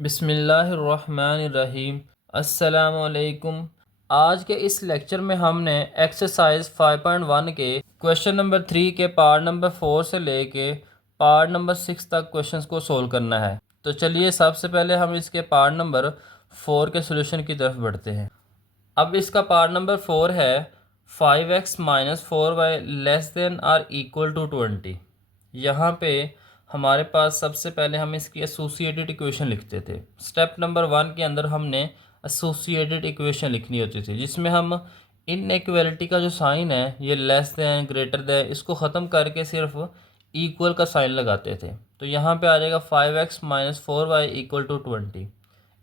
बिस्मिल्लाहिर्रहमानिर्रहीम। अस्सलामुअलैकुम। आज के इस लेक्चर में हमने एक्सरसाइज 5.1 के क्वेश्चन नंबर 3 के पार्ट नंबर 4 से लेके पार्ट नंबर 6 तक क्वेश्चंस को सोल्व करना है। तो चलिए सबसे पहले हम इसके पार्ट नंबर 4 के सोल्यूशन की तरफ बढ़ते हैं। अब इसका पार्ट नंबर 4 है 5x-4y less than or equal to 20। यहाँ पे हमारे पास सबसे पहले हम इसकी एसोसिएटेड इक्वेशन लिखते थे। स्टेप नंबर 1 के अंदर हमने एसोसिएटेड इक्वेशन लिखनी होती थी, जिसमें हम इनइक्वालिटी का जो साइन है ये लेस देन ग्रेटर देन इसको ख़त्म करके सिर्फ इक्वल का साइन लगाते थे। तो यहाँ पे आ जाएगा 5x-4y इक्वल टू 20।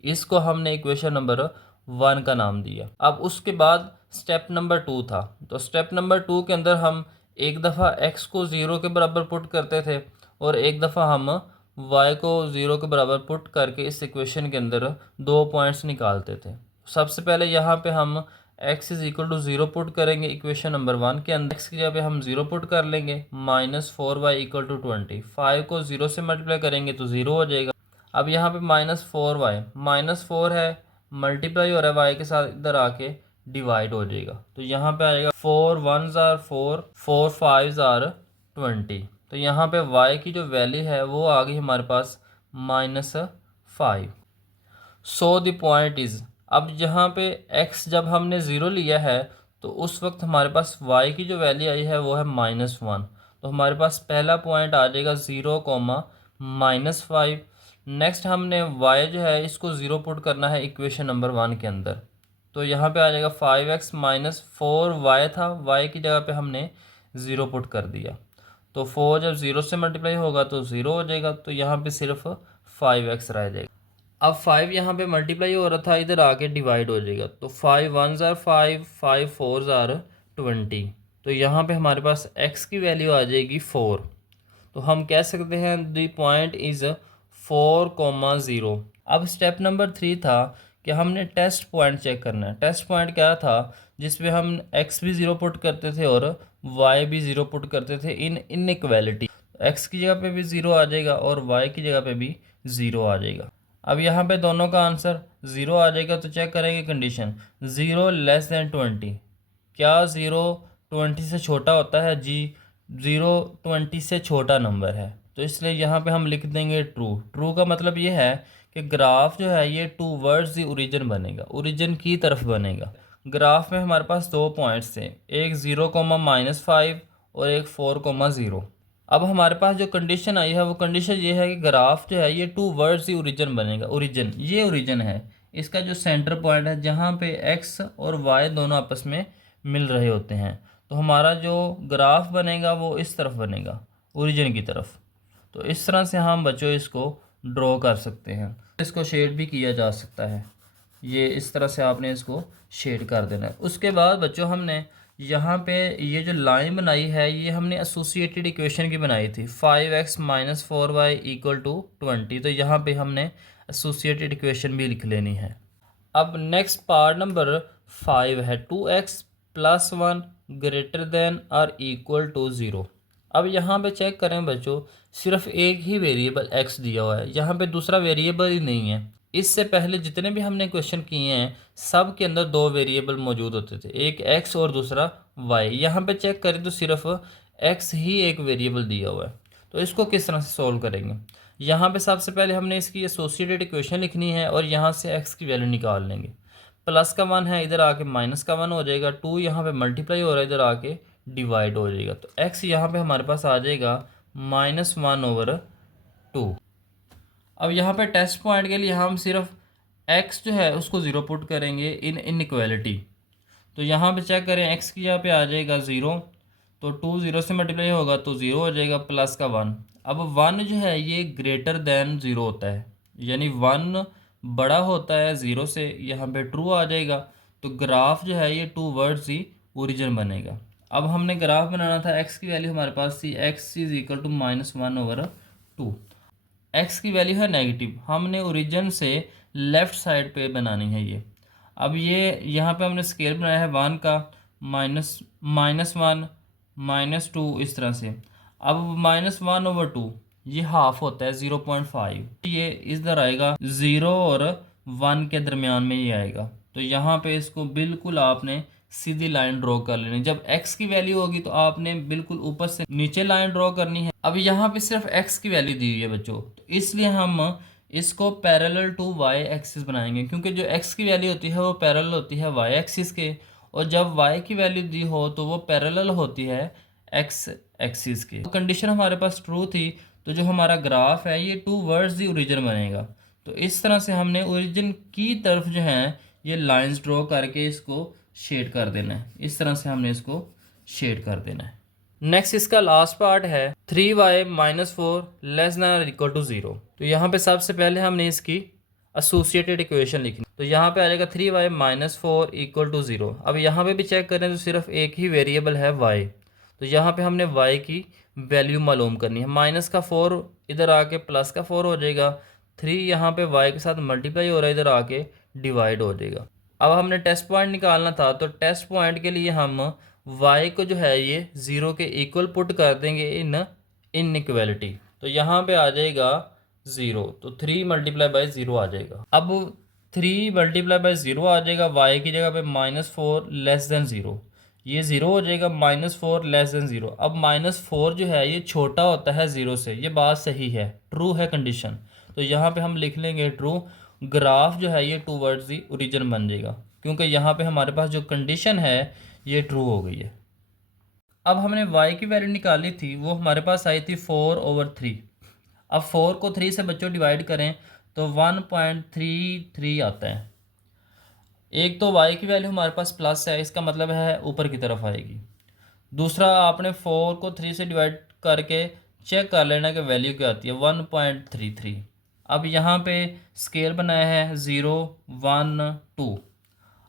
इसको हमने इक्वेशन नंबर 1 का नाम दिया। अब उसके बाद स्टेप नंबर 2 था। तो स्टेप नंबर 2 के अंदर हम एक दफ़ा x को 0 के बराबर पुट करते थे और एक दफ़ा हम y को 0 के बराबर पुट करके इस इक्वेशन के अंदर दो पॉइंट्स निकालते थे। सबसे पहले यहाँ पे हम x is equal to 0 put करेंगे इक्वेशन नंबर 1 के अंदर। x की जगह पे हम 0 पुट कर लेंगे, -4y इक्वल टू 20। 5 को 0 से मल्टीप्लाई करेंगे तो 0 हो जाएगा। अब यहाँ पे -4y, -4 है, मल्टीप्लाई हो रहा है वाई के साथ, इधर आके डिवाइड हो जाएगा। तो यहाँ पे आएगा 4 1s आर 4, 4 5s आर 20। तो यहाँ पे y की जो वैल्यू है वो आ गई हमारे पास -5। सो द पॉइंट इज़, अब यहाँ पे x जब हमने 0 लिया है तो उस वक्त हमारे पास y की जो वैल्यू आई है वो है -1। तो हमारे पास पहला पॉइंट आ जाएगा 0, -5। नेक्स्ट हमने y जो है इसको 0 पुट करना है इक्वेशन नंबर 1 के अंदर। तो यहाँ पे आ जाएगा 5x-4y था, y की जगह पे हमने 0 पुट कर दिया। तो 4 जब 0 से मल्टीप्लाई होगा तो 0 हो जाएगा। तो यहाँ पे सिर्फ 5x रह जाएगा। अब 5 यहाँ पे मल्टीप्लाई हो रहा था, इधर आके डिवाइड हो जाएगा। तो 5 1s आर 5, 5 4s आर 20। तो यहाँ पे हमारे पास x की वैल्यू आ जाएगी 4। तो हम कह सकते हैं द पॉइंट इज़ 4, 0। अब स्टेप नंबर 3 था कि हमने टेस्ट पॉइंट चेक करना है। टेस्ट पॉइंट क्या था, जिसमें हम x भी 0 पुट करते थे और y भी 0 पुट करते थे इन इनइक्वालिटी। x की जगह पे भी 0 आ जाएगा और y की जगह पे भी 0 आ जाएगा। अब यहाँ पे दोनों का आंसर 0 आ जाएगा। तो चेक करेंगे कंडीशन, 0 लेस देन 20। क्या 0 20 से छोटा होता है? जी, 0 20 से छोटा नंबर है। तो इसलिए यहाँ पे हम लिख देंगे ट्रू। ट्रू का मतलब ये है कि ग्राफ जो है ये टूवर्ड्स द ओरिजिन बनेगा, ओरिजिन की तरफ बनेगा। ग्राफ में हमारे पास दो पॉइंट्स थे, एक 0, -5 और एक 4, 0। अब हमारे पास जो कंडीशन आई है वो कंडीशन ये है कि ग्राफ जो है ये टूवर्ड्स द ओरिजिन बनेगा। ओरिजिन, ये ओरिजिन है, इसका जो सेंटर पॉइंट है जहाँ पे एक्स और वाई दोनों आपस में मिल रहे होते हैं। तो हमारा जो ग्राफ बनेगा वो इस तरफ बनेगा, ओरिजिन की तरफ। तो इस तरह से हम बच्चों इसको ड्रॉ कर सकते हैं। इसको शेड भी किया जा सकता है, ये इस तरह से आपने इसको शेड कर देना है। उसके बाद बच्चों हमने यहाँ पे ये जो लाइन बनाई है ये हमने एसोसिएटेड इक्वेशन की बनाई थी, 5x-4y इक्वल टू 20। तो यहाँ पे हमने एसोसिएटेड इक्वेशन भी लिख लेनी है। अब नेक्स्ट पार्ट नंबर 5 है 2x+1 greater than or equal to 0। अब यहाँ पे चेक करें बच्चों, सिर्फ एक ही वेरिएबल x दिया हुआ है, यहाँ पे दूसरा वेरिएबल ही नहीं है। इससे पहले जितने भी हमने क्वेश्चन किए हैं सब के अंदर दो वेरिएबल मौजूद होते थे, एक x और दूसरा y। यहाँ पे चेक करें तो सिर्फ x ही एक वेरिएबल दिया हुआ है। तो इसको किस तरह से सॉल्व करेंगे? यहाँ पे सबसे पहले हमने इसकी एसोसिएटेड इक्वेशन लिखनी है और यहाँ से x की वैल्यू निकाल लेंगे। प्लस का 1 है, इधर आके -1 हो जाएगा। 2 यहाँ पे मल्टीप्लाई हो रहा है, इधर आके डिवाइड हो जाएगा। तो x यहाँ पे हमारे पास आ जाएगा -1/2। अब यहाँ पे टेस्ट पॉइंट के लिए हम सिर्फ x जो है उसको 0 पुट करेंगे इन इनइक्वालिटी। तो यहाँ पे चेक करें, x की यहाँ पे आ जाएगा 0। तो 2 0 से मल्टीप्लाई होगा तो 0 हो जाएगा, प्लस का 1। अब 1 जो है ये ग्रेटर दैन 0 होता है, यानी 1 बड़ा होता है 0 से, यहाँ पे ट्रू आ जाएगा। तो ग्राफ जो है ये टूवर्ड्स ही ओरिजिन बनेगा। अब हमने ग्राफ बनाना था, x की वैल्यू हमारे पास थी x is equal to -1/2। x की वैल्यू है नेगेटिव, हमने ओरिजिन से लेफ़्ट साइड पे बनानी है ये। अब ये यहाँ पे हमने स्केल बनाया है 1 का, -1 -2 इस तरह से। अब -1/2 ये हाफ होता है 0.5, ये इधर आएगा 0 और 1 के दरमियान में ये आएगा। तो यहाँ पे इसको बिल्कुल आपने सीधी लाइन ड्रॉ कर लेनी। जब x की वैल्यू होगी तो आपने बिल्कुल ऊपर से नीचे लाइन ड्रॉ करनी है। अब यहाँ पे सिर्फ x की वैल्यू दी हुई है बच्चों, तो इसलिए हम इसको पैरेलल टू y एक्सिस बनाएंगे, क्योंकि जो x की वैल्यू होती है वो पैरेलल होती है y एक्सिस के, और जब y की वैल्यू दी हो तो वो पैरेलल होती है x एक्सिस के। तो कंडीशन हमारे पास ट्रू थी, तो जो हमारा ग्राफ है ये टूवर्ड्स दी ओरिजिन बनेगा। तो इस तरह से हमने ओरिजिन की तरफ जो है ये लाइंस ड्रॉ करके इसको शेड कर देना है। इस तरह से हमने इसको शेड कर देना है। नेक्स्ट इसका लास्ट पार्ट है 3y - 4 < > 0। तो यहाँ पे सबसे पहले हमने इसकी एसोसिएटेड इक्वेशन लिखनी। तो यहाँ पे आ जाएगा 3y - 4 = 0। अब यहाँ पे भी चेक करें तो सिर्फ एक ही वेरिएबल है y। तो यहाँ पे हमने y की वैल्यू मालूम करनी है। माइनस का 4 इधर आके प्लस का 4 हो जाएगा। 3 यहाँ पे y के साथ मल्टीप्लाई हो रहा है, इधर आके डिवाइड हो जाएगा। अब हमने टेस्ट पॉइंट निकालना था, तो टेस्ट पॉइंट के लिए हम y को जो है ये 0 के इक्वल पुट कर देंगे इन इनइक्वालिटी। तो यहाँ पे आ जाएगा 0, तो 3 × 0 आ जाएगा। अब 3 × 0 आ जाएगा, y की जगह पे -4 < 0, ये 0 हो जाएगा। -4 < 0। अब -4 जो है ये छोटा होता है 0 से, ये बात सही है, ट्रू है कंडीशन। तो यहाँ पे हम लिख लेंगे ट्रू। ग्राफ जो है ये टूवर्ड्स दी ओरिजिन बन जाएगा, क्योंकि यहाँ पे हमारे पास जो कंडीशन है ये ट्रू हो गई है। अब हमने y की वैल्यू निकाली थी, वो हमारे पास आई थी 4/3। अब 4 को 3 से बच्चों डिवाइड करें तो 1.33 आता है। एक तो y की वैल्यू हमारे पास प्लस है, इसका मतलब है ऊपर की तरफ आएगी। दूसरा आपने 4 को 3 से डिवाइड करके चेक कर लेना कि वैल्यू क्या आती है, 1.33। अब यहाँ पे स्केल बनाया है 0, 1, 2।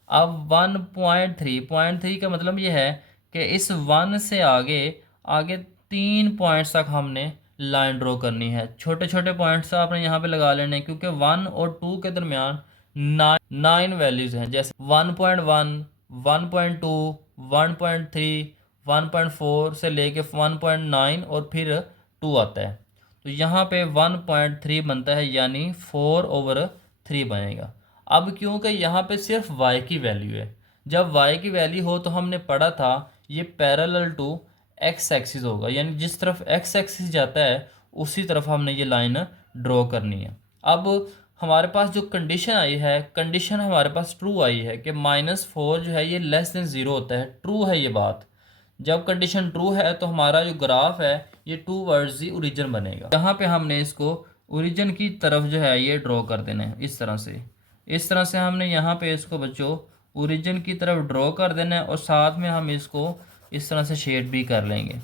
अब 1.3 का मतलब ये है कि इस 1 से आगे आगे 3 पॉइंट्स तक हमने लाइन ड्रॉ करनी है। छोटे छोटे पॉइंट्स आपने यहाँ पे लगा लेने, क्योंकि 1 और 2 के दरमियान 9 वैल्यूज़ हैं, जैसे 1.1, 1.2, 1.3, 1.4 से लेके 1.9 और फिर 2 आता है। तो यहाँ पे 1.3 बनता है, यानी 4/3 बनेगा। अब क्योंकि यहाँ पे सिर्फ y की वैल्यू है, जब y की वैल्यू हो तो हमने पढ़ा था ये पैरेलल टू x एक्सिस होगा, यानी जिस तरफ x एक्सिस जाता है उसी तरफ हमने ये लाइन ड्रॉ करनी है। अब हमारे पास जो कंडीशन आई है, कंडीशन हमारे पास ट्रू आई है कि -4 जो है ये < 0 होता है। ट्रू है ये बात। जब कंडीशन ट्रू है तो हमारा जो ग्राफ है ये टूवर्ड्स दी ओरिजिन बनेगा। यहाँ पे हमने इसको ओरिजिन की तरफ जो है ये ड्रॉ कर देना है इस तरह से। इस तरह से हमने यहाँ पे इसको बच्चों ओरिजिन की तरफ ड्रॉ कर देना है, और साथ में हम इसको इस तरह से शेड भी कर लेंगे।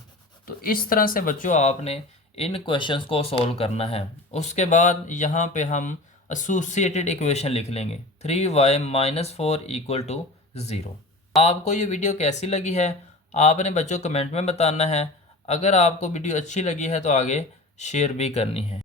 तो इस तरह से बच्चों आपने इन क्वेश्चंस को सॉल्व करना है। उसके बाद यहाँ पे हम एसोसिएटेड इक्वेशन लिख लेंगे 3y - 4 = 0। आपको ये वीडियो कैसी लगी है आपने बच्चों कमेंट में बताना है। अगर आपको वीडियो अच्छी लगी है तो आगे शेयर भी करनी है।